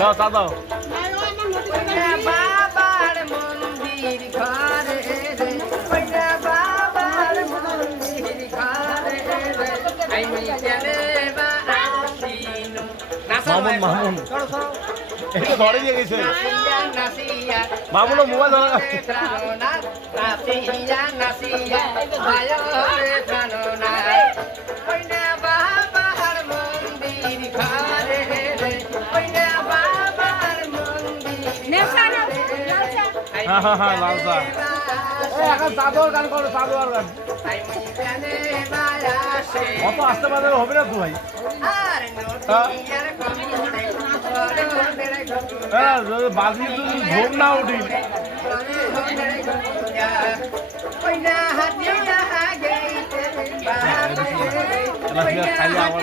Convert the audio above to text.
দাও তা দাও বাবার মন্দির ঘরে রে ওইটা বাবার মন্দির ঘরে রে আমি চলে বা আসিনু মামুন মামুন এটা ধরে দিয়ে গেছে নাসিয়া মামুনও মোবাইল ধরা নাসিয়া নাসিয়া আয় রে প্রাণনা ওইটা বাবার মন্দির ঘরে রে ওইটা হ্যাঁ লালসা এখন চাদর গান করো চাদর গান অত আসতে পারলে হবে না তো ভাই বাজি যদি ঘুম না উঠি খাইলে আবার